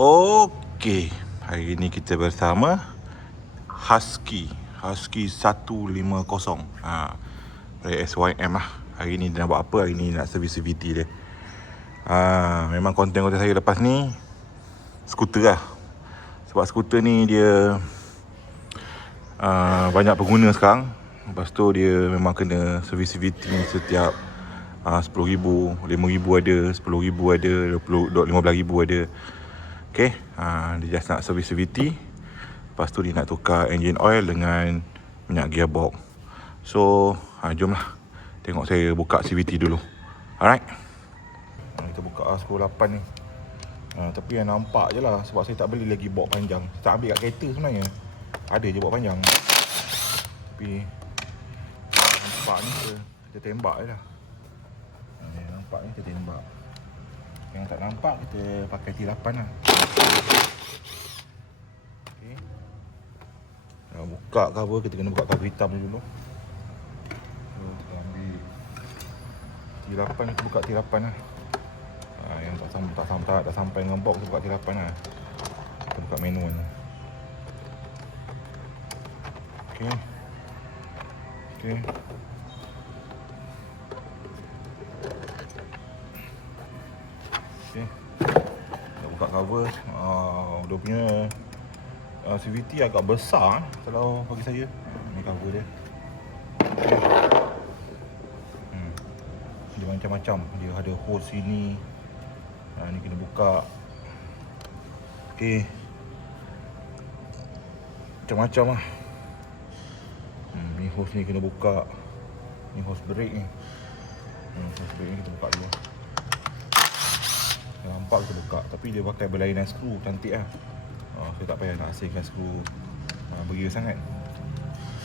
Okey, hari ni kita bersama Husky 150. Dari SYM lah. Hari ni dia nak buat apa? Hari ni nak servis CVT dia. Memang konten-konten saya lepas ni skuter lah. Sebab skuter ni dia banyak pengguna sekarang. Lepas tu dia memang kena servis CVT setiap 10,000, 5,000 ada, 10,000 ada, 15,000 ada. Okay, dia just nak servis CVT. Lepas tu dia nak tukar engine oil dengan minyak gearbox. So, jomlah tengok saya buka CVT dulu. Alright. Kita buka skru 8 ni. Tapi yang nampak je lah, sebab saya tak beli lagi box panjang. Saya tak ambil kat kereta sebenarnya. Ada je box panjang. Tapi nampak ni kita tembak je lah. Nampak ni kita tembak. Yang tak nampak kita pakai T8 lah. Okay. Buka cover, kita kena buka cover hitam dulu. So, kita ambil T8, kita buka T8 lah. Yang tak sampai dengan box, kita buka T8 lah. Kita buka manual. Okay. Okay. Okay. Kita buka cover. Dia punya CVT agak besar kalau bagi saya. Ini cover dia. Dia macam-macam. Dia ada hose sini. Ni kena buka. Okay. Macam-macam lah. Ni hose ni kena buka. Ni hose brake ni. Hose brake ni kita buka dulu. Nampak kita buka. Tapi dia pakai berlainan skru. Cantik lah. Saya tak payah nak asingkan skru beria sangat.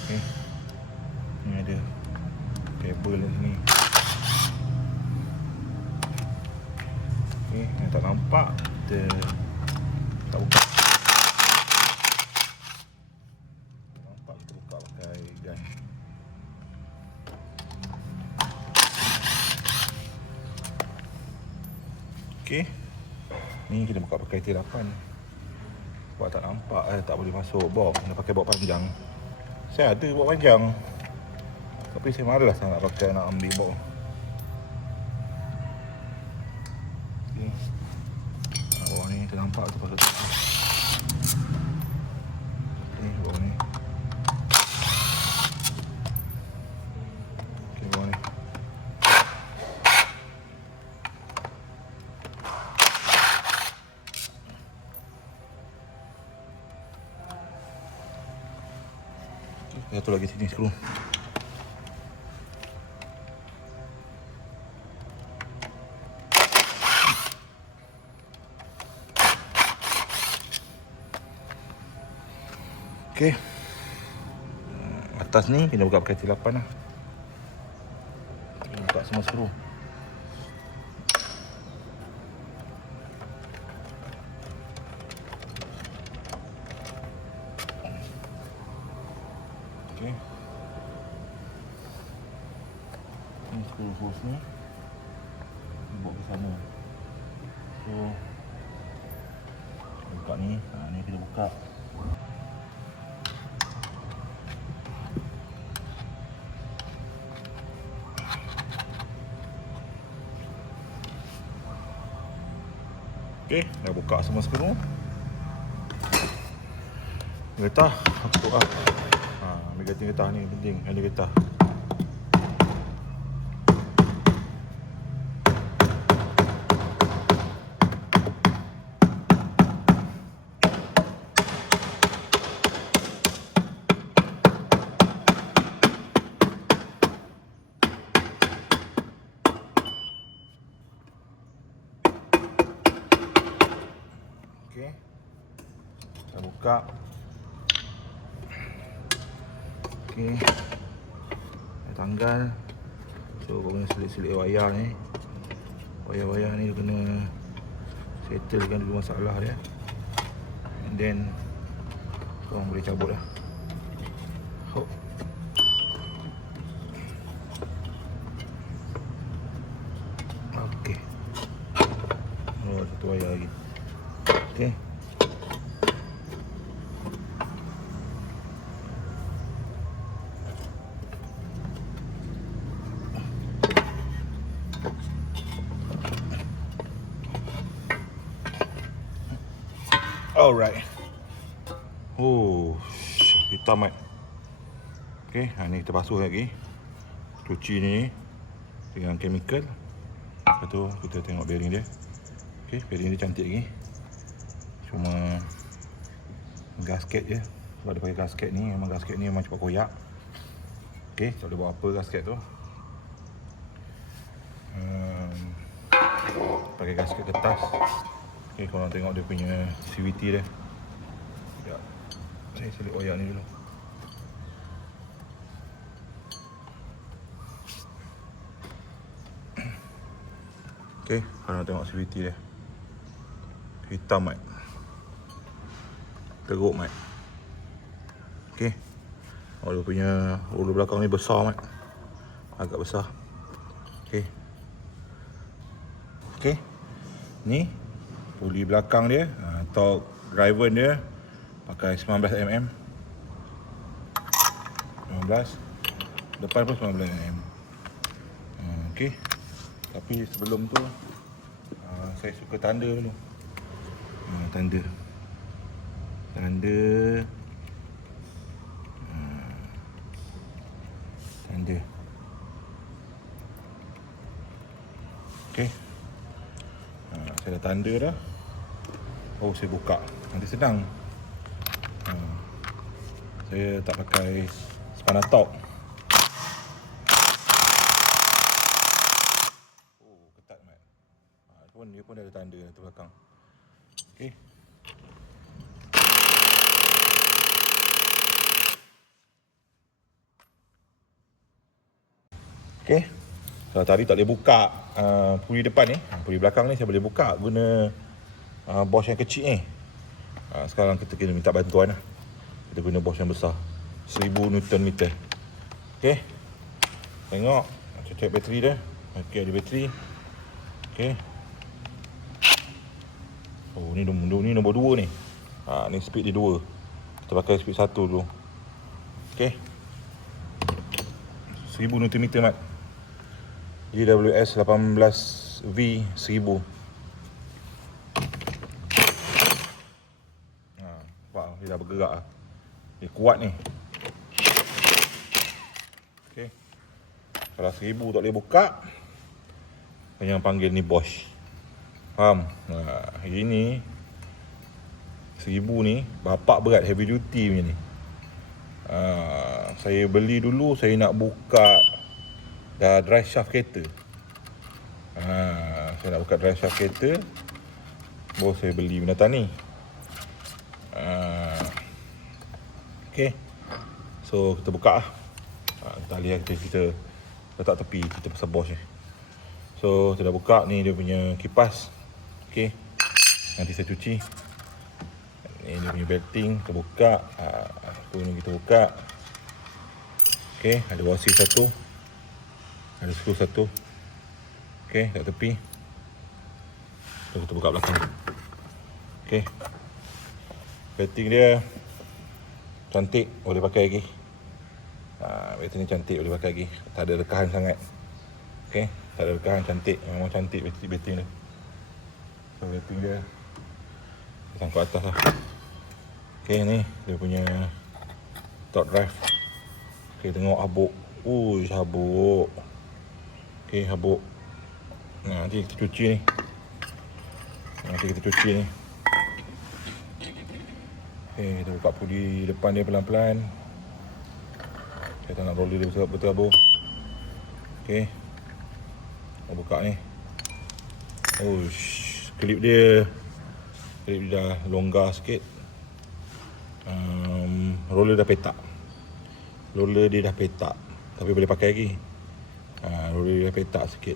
Okay. Ni ada kabel kat sini. Okay. Yang tak nampak kita tak buka. Nampak kita buka pakai gun. Okay. Ni kita buka pakai T8. Sebab tak nampak tak boleh masuk box. Kena pakai box panjang. Saya ada box panjang, tapi saya malas nak pakai, nak ambil box. Okay. Bawah ni kita nampak tu pasal tu. Okay, bawah ni. Okay, bawah ni. Satu lagi sini skru. Okey. Atas ni kena buka pakai T8 lah. Kita buka semua skru. Okay. Ini skru hose ni buat bersama. So kita buka ni. Ni kita buka. Okay, dah buka semua skru. Getah aku ambil gating getah ni penting. Ada getah. Okay. Kita buka. Okay. Tanggal. So kau kena selit-selit wayar ni. Wayar-wayar ni kena settlekan dulu masalah dia. And then kau boleh cabut lah. Hop. Okay. Oh, satu wayar lagi. Okay. Alright. Oh, hitam mat. Okay, ni kita basuh lagi. Cuci ni dengan chemical. Lepas tu kita tengok bearing dia. Okay, bearing dia cantik lagi. Cuma gasket je. Sebab dia pakai gasket ni, memang gasket ni memang cepat koyak. Okay, tak boleh buat apa gasket tu. Pakai gasket kertas. Okay, korang tengok dia punya CVT dia. Sekejap. Saya selit wayar ni dulu. Okay, korang tengok CVT dia. Hitam mat. Teruk mat. Okay. Dia punya roller belakang ni besar mat. Agak besar. Okay. Okay. Ni puli belakang dia, torque driver dia pakai 19mm. 19. Depan pun 19mm. Okay. Tapi sebelum tu saya suka tanda dulu. Tanda. Okay. Saya dah tanda dah. Oh, saya buka. Nanti senang. Saya tak pakai spana torque. Oh, ketat mat. Dia pun dah ada tanda atas belakang. Okay. Okay. So, tadi tak boleh buka puli depan ni. Puli belakang ni saya boleh buka guna Bosch yang kecil ni. Sekarang kita kena minta bantuan lah. Kita guna Bosch yang besar, 1000 Nm. Okay. Tengok. Check bateri dia. Okay, ada bateri. Okay. Oh, ni nombor 2 ni. Ni speed dia 2. Kita pakai speed 1 dulu. Okay. 1000 Nm mat. GWS 18V 1000. Nampak dia dah bergerak lah. Dia kuat ni. Okay. Kalau 1000 tak boleh buka, yang panggil ni Bosch. Faham? Ini 1000 ni bapak berat, heavy duty punya ni. Saya beli dulu, saya nak buka dah drive shaft kereta. Saya nak buka drive shaft kereta, baru saya beli binatang ni. Okay. So kita buka lah. Kita lihat, kita letak tepi, kita pasal Bosch ni. So saya dah buka. Ni dia punya kipas. Okay. Nanti saya cuci. Ni dia punya belting. Kita buka. Ni kita buka. Okay. Ada wasi satu. Ada skru satu. Okay. Letak tepi. So kita buka belakang. Okay. Belting dia cantik, boleh pakai lagi. Belting ni cantik, boleh pakai lagi. Tak ada rekahan sangat. Okay. Tak ada rekahan, cantik. Memang cantik belting dia. So belting dia sangkut atas lah. Okay, ni dia punya top drive. Okay, tengok habuk. Habuk. Okay, habuk. Nanti kita cuci ni. Okay, kita buka puli depan dia pelan-pelan. Kita nak roller dia betul-betul. Okay. Kita buka ni. Klip dia dah longgar sikit. Roller dah petak. Tapi boleh pakai lagi. Roller dia dah petak sikit.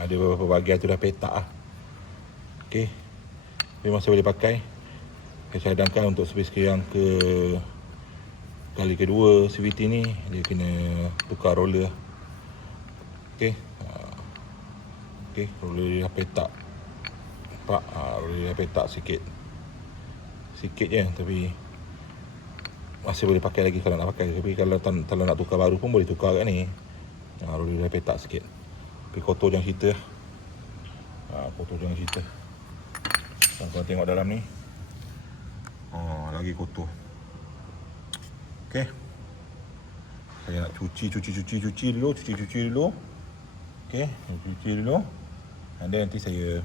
Ada beberapa bahagian tu dah petak lah. Okay. Tapi masih boleh pakai. Saya cadangkan untuk servis yang kali kedua CVT ni, dia kena tukar roller. Okay. Okay, roller dia dah petak. Nampak? Roller dia dah petak sikit je, tapi masih boleh pakai lagi kalau nak pakai. Tapi kalau nak tukar baru pun boleh tukar kat ni. Roller dia dah petak sikit. Tapi kotor jangan cerita. Kau tengok dalam ni. Oh, lagi kotor. Okey. Saya nak cuci dulu. Okey, cuci dulu. And then nanti saya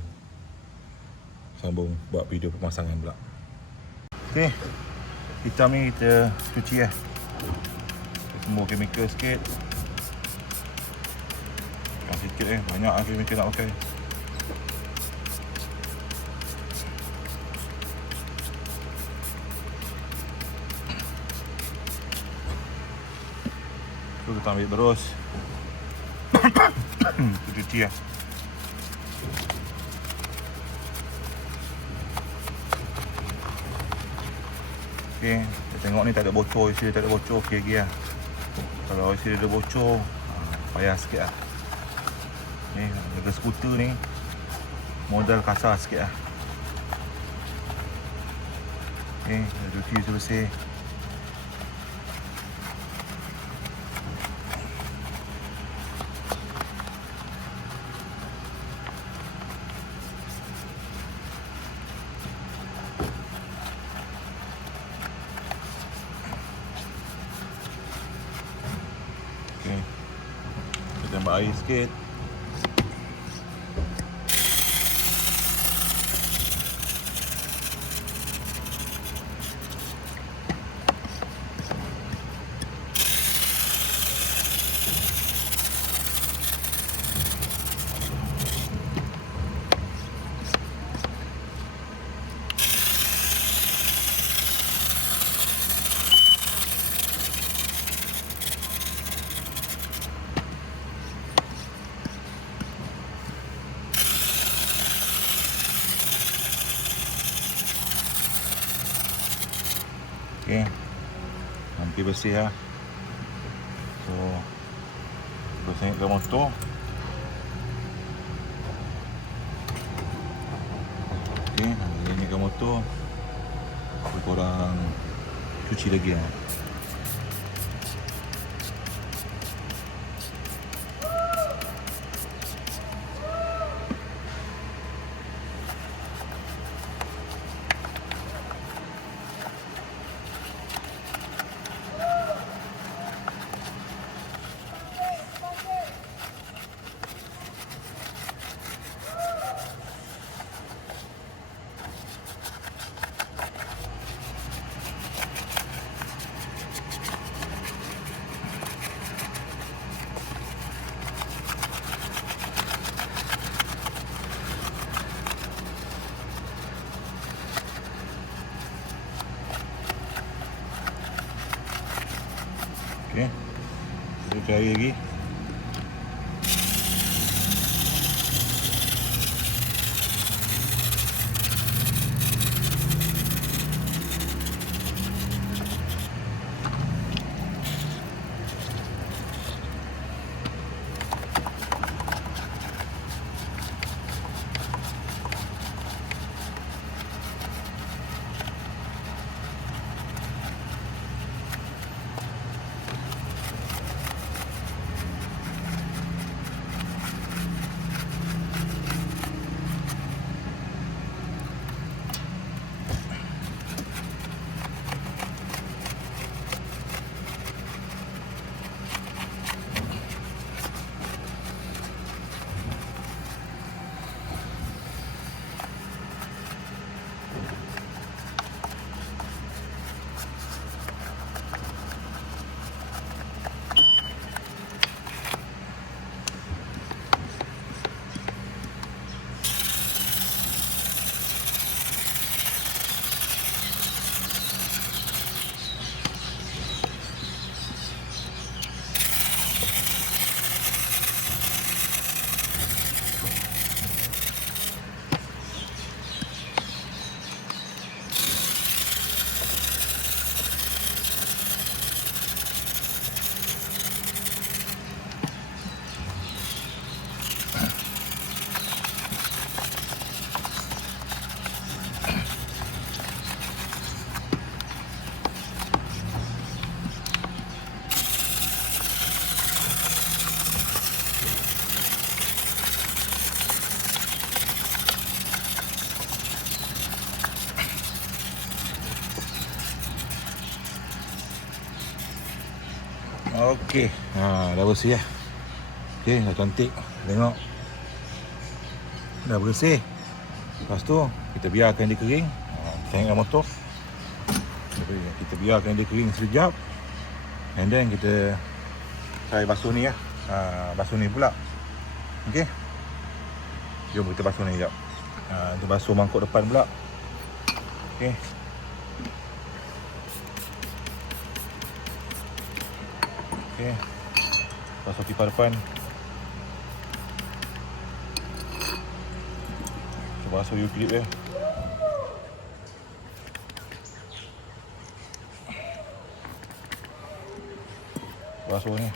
sambung buat video pemasangan pula. Okey. Hitam ni kita cuci . Semua chemical sikit. Bukan sikit banyak chemical nak pakai. Tu kita ambil terus. Cuci . Okey, kita tengok ni tak ada bocor, isi tak ada bocor, okey lagi lah. Kalau isi ada bocor, payah sikit lah. Ni, harga skuter ni modal kasar sikit lah. Okey, dah cuci bersih. Kita tambah air sikit. Okey, hampir bersih lah. So, terus naikkan motor. Okey, naikkan motor. Korang cuci lagi lah. Okey, kita cari lagi. Okey, dah bersih Okey, dah cantik. Tengok, dah bersih. Lepas tu kita biarkan dia kering. Tengok motor. Kita biarkan dia kering sekejap. And then kita try basuh ni basuh ni pula. Okey. Jom kita basuh ni sekejap. Kita basuh mangkuk depan pula. Okey. Okey. Basuh pipa depan. Kita basuh U-clip dia. Basuh ni.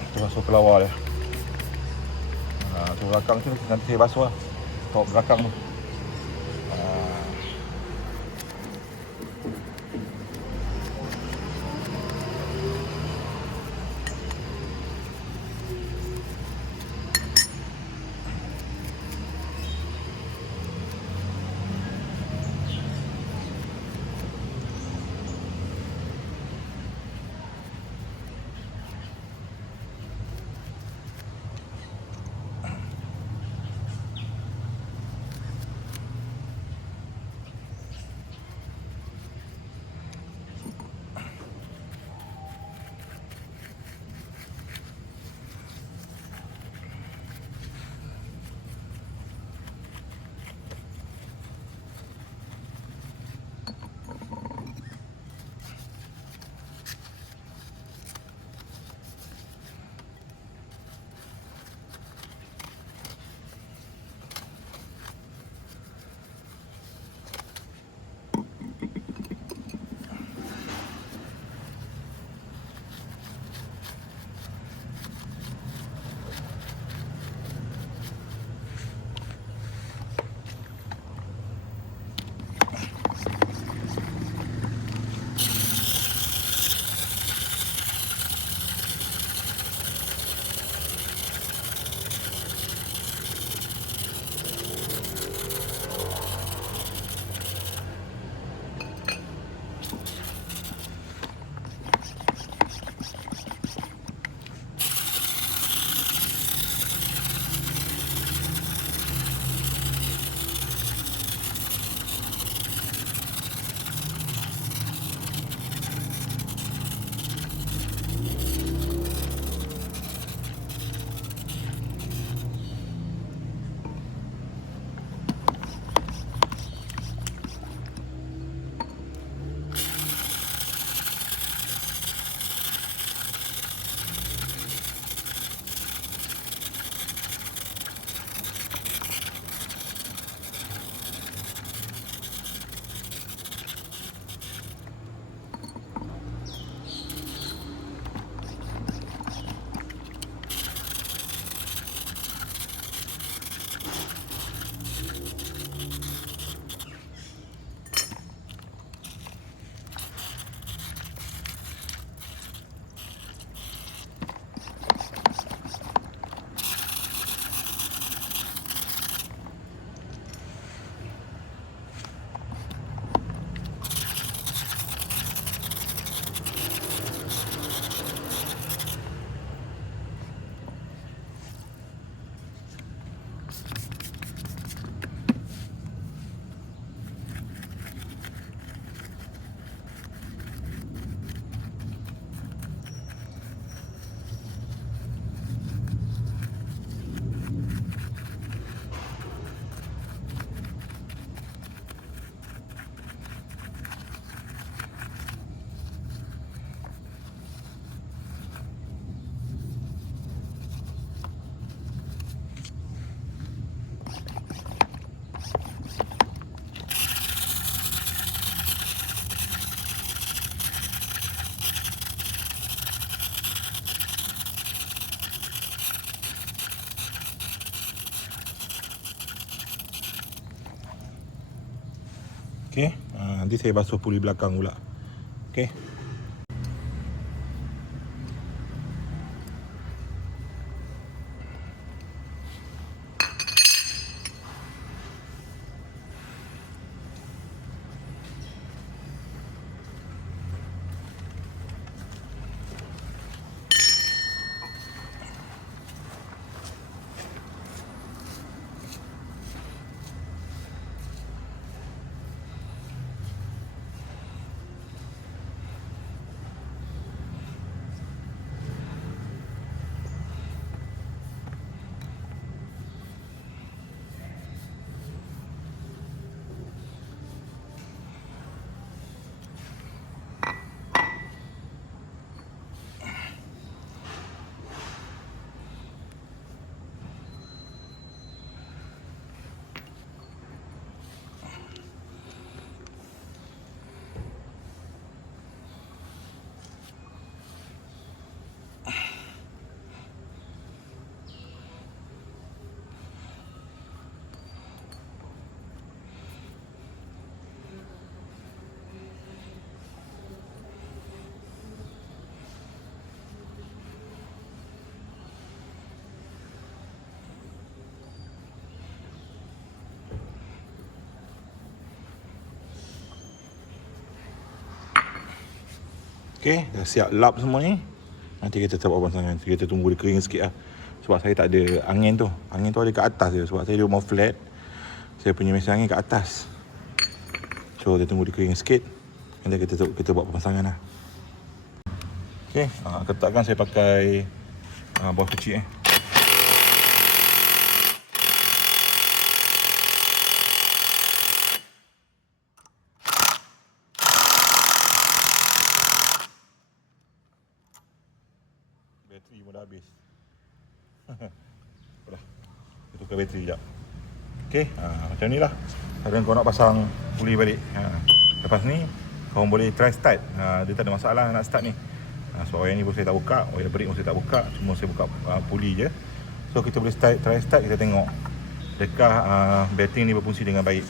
Kita basuh kelawar dia. Tu belakang tu nanti saya basuh top belakang tu. Okey, nanti saya basuh puli belakang pula. Okey. Okay, dah siap lap semua ni. Nanti kita buat pasangan. Kita tunggu dia kering sikit lah. Sebab saya tak ada angin tu. Angin tu ada kat atas je. Sebab saya di rumah flat, saya punya mesin angin kat atas. So kita tunggu dia kering sikit. Nanti kita buat pemasangan lah. Okay, ketatkan saya pakai bawah kecil Bateri pun dah habis. Dah. Kita tukar bateri sekejap. Okay, macam ni lah. Kadang kau nak pasang puli balik. Lepas ni, kau boleh try start. Dia tak ada masalah nak start ni. Sebab wayar ni pun saya tak buka. Wayar break pun saya tak buka. Cuma saya buka puli je. So kita boleh try start, kita tengok adakah bateri ni berfungsi dengan baik.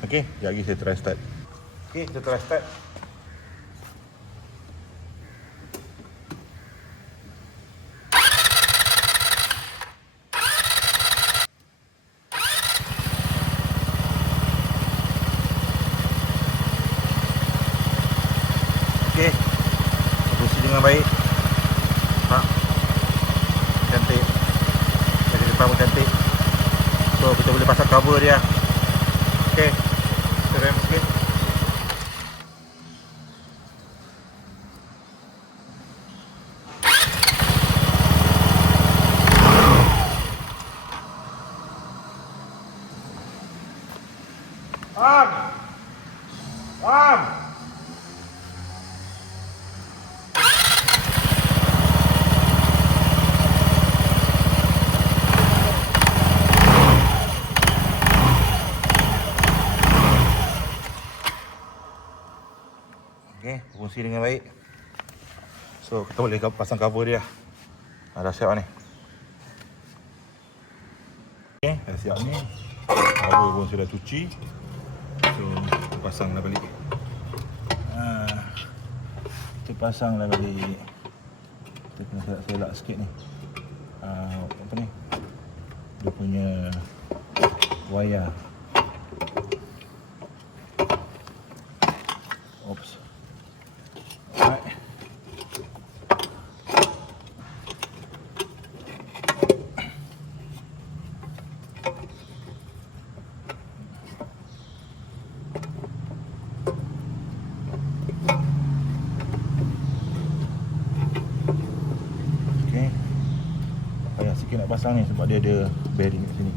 Okay, sekejap lagi saya try start. Okay, kita try start. Okay, berfungsi dengan baik. Cantik. Dari depan pun cantik. So kita boleh pasang cover dia. Okay, kita rem sikit. Okay, berfungsi dengan baik. So kita boleh pasang cover dia. Dah siap ni. Okay, dah siap ni. Cover pun sudah cuci. So kita pasang dah balik. Kita pasang dah balik. Kita kena selak sikit ni. Apa ni? Dia punya wayar. Oops. Alright. Okay. Payah sikit nak pasang ni sebab dia ada bearing kat sini.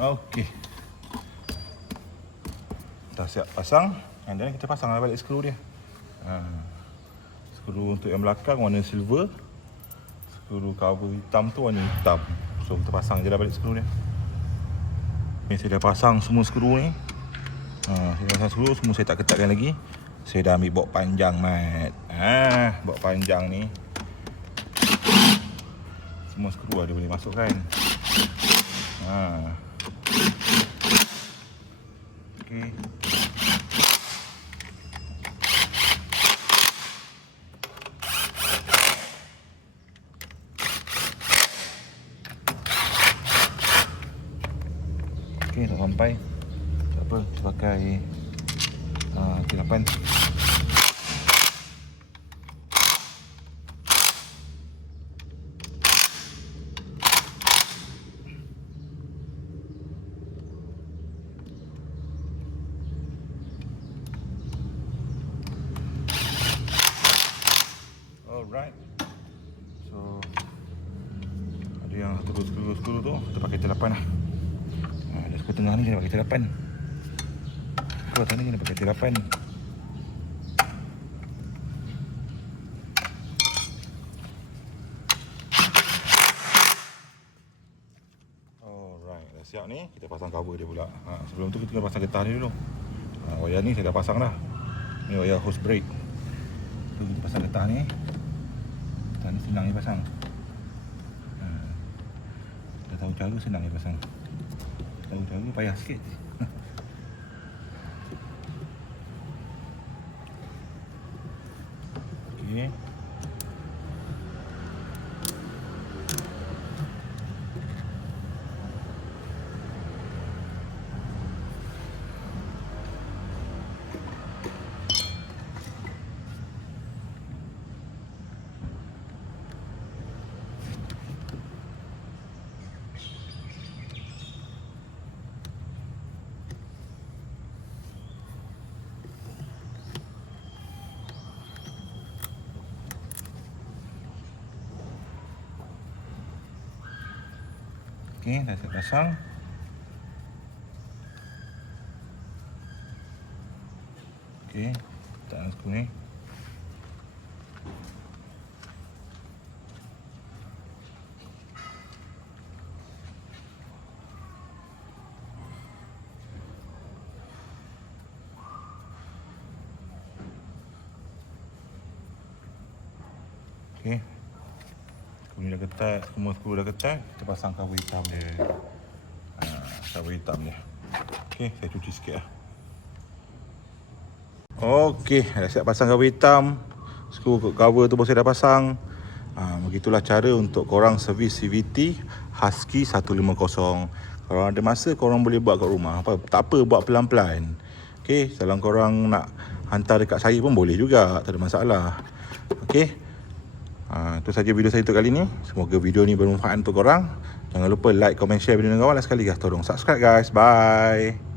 Okey. Dah siap pasang. And then kita pasang balik skru dia. Skru untuk yang belakang warna silver. Skru cover hitam tu warna hitam. So kita pasang je dah balik skru dia. Ni saya dah pasang semua skru ni. Saya dah pasang skru, semua saya tak ketatkan lagi. Saya dah ambil bok panjang mat. Bok panjang ni semua skru ada boleh masukkan. Okey. Okey, dah sampai. Tak apa, kita pakai tilapan. Alright. So ada yang satu skru tu kita pakai tilapan lah. Ada skru tengah ni kena pakai tilapan. Skru atas ni kena pakai tilapan. Alright, dah siap ni. Kita pasang cover dia pula. Sebelum tu kita kena pasang getah ni dulu. Wayar ni saya dah pasang dah. Ni wayar hose brake. So kita pasang getah ni. Getah ni senang ni pasang. Dah tahu cara, senang ni pasang. tahu cara payah sikit. Okey. Okey, dah siap pasang. Okey, letakkan skru ni. Okey. Skru ni dah ketat, semua skru dah ketat. Kita pasang cover hitam dia. Cover hitam dia. Okey, saya cuci sikit lah. Okey, dah siap pasang cover hitam. Skru cover tu pun saya dah pasang. Begitulah cara untuk korang servis CVT Husky 150. Kalau ada masa korang boleh buat kat rumah. Tak apa, buat pelan-pelan. Okey, kalau korang nak hantar dekat saya pun boleh juga, tak ada masalah. Okey. Itu saja video saya untuk kali ni. Semoga video ni bermanfaat untuk korang. Jangan lupa like, comment, share video ni dengan kawan. Dan sekali tolong subscribe guys. Bye.